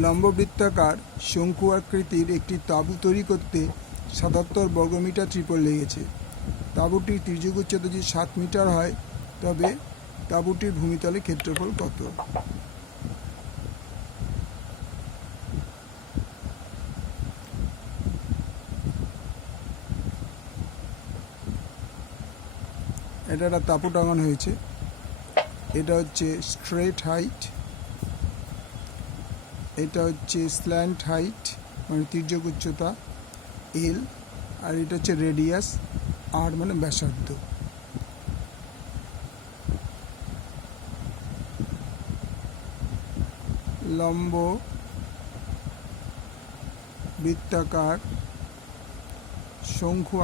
লম্ববৃত্তাকার শঙ্কু আকৃতির একটি তাঁবু তৈরি করতে ৭৭ বর্গমিটার ত্রিপল লেগেছে। তাঁবুটির তির্যক উচ্চতা যদি ৭ মিটার হয় তবে তাঁবুটির ভূমিতলে ক্ষেত্রফল কত? এটা একটা তাঁবু টাঙানো হয়েছে। এটা হচ্ছে স্ট্রেট হাইট, এটা হচ্ছে স্ল্যান্ট হাইট মানে তির্যক উচ্চতা এল, আর এটা হচ্ছে রেডিয়াস আর মানে ব্যাসার্ধ। লম্ব বৃত্তাকার শঙ্কু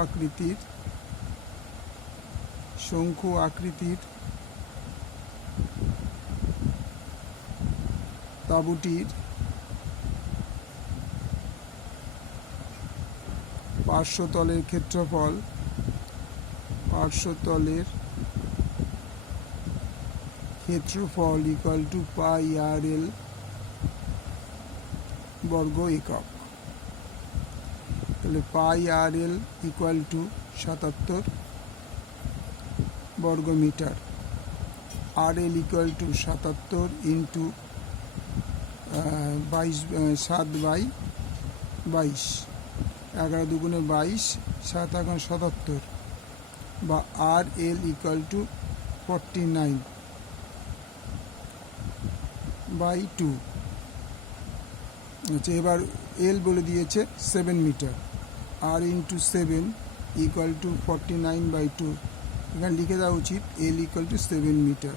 আকৃতির তাঁবুটির পার্শ্বতলের ক্ষেত্রফল ইকুয়াল টু পাই আর এল বর্গ একক। তাহলে পাই আর এল ইকুয়াল টু ৭৭ বর্গ metre, r l equal to ৭৭ into 7/22, 11 দুগুণে 22, 7 এখন 77, বা আর এল ইকুয়াল টু 49/2। আচ্ছা, এবার এল বলে দিয়েছে 7 metre, r into 7 equal to 49/2। এখানে লিখে দেওয়া উচিত এল ইকুয়াল টু 7 মিটার।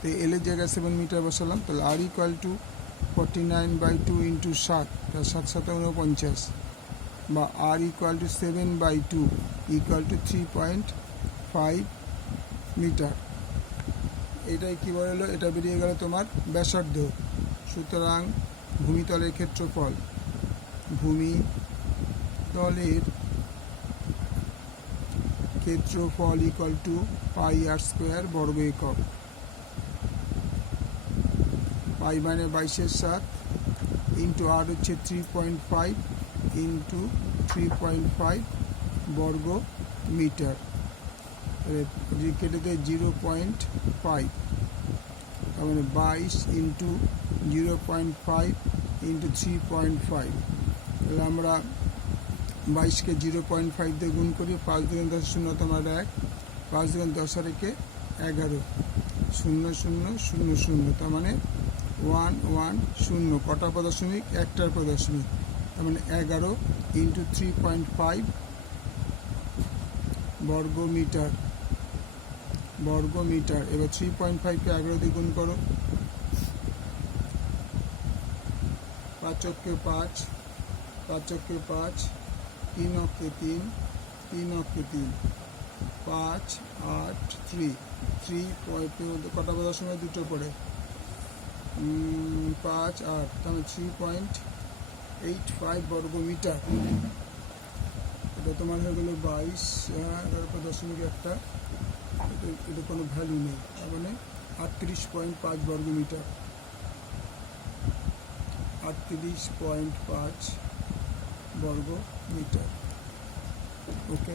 তো এল এর জায়গায় 7 মিটার বসালাম। তাহলে আর ইকুয়াল টু 49/2 ইন্টু 7, তাহলে 7 7 49, বা আর equal to 7/2 equal to 3.5 metre. এটাই কী বললো? এটা বেরিয়ে গেল তোমার ব্যাসার্ধ। সুতরাং ভূমিতলের ক্ষেত্রফল equal to pi r square বর্গ একক। পাই মানে 22/7 ইন্টু আর হচ্ছে 3.5 ইন্টু 3.5 বর্গ মিটার। কেটে দেয় 0.5, তার মানে 22 ইন্টু 0.5 ইন্টু 3.5। তাহলে আমরা 22কে 0.5 দিয়ে গুণ করি। 5 2 10 0 তোমার 1, 5 2 10 আর 1 11, 0 0 0 0, তার মানে 1 1 0। কটা পদদশমিক? একটার পদদশমিক, তার মানে 11 ইন্টু 3.5 বর্গ মিটার। এবার 3.5কে 11 দিয়ে গুণ করো। 5 অক্ষে 5, 5 অক্ষে 5, 3 অক্ষে 3, 3 অক্ষে 3, 5 8 3 কটা পদদশমিক? দুটো পড়ে, 5 8, তাহলে 3.85 বর্গ মিটার। এটা তোমার হয়ে গেলো 22, 11 একটা, এটা কোনো ভ্যালু নেই, তার মানে 38.5 বর্গ মিটার। 38.5 বর্গ মিটার। ওকে।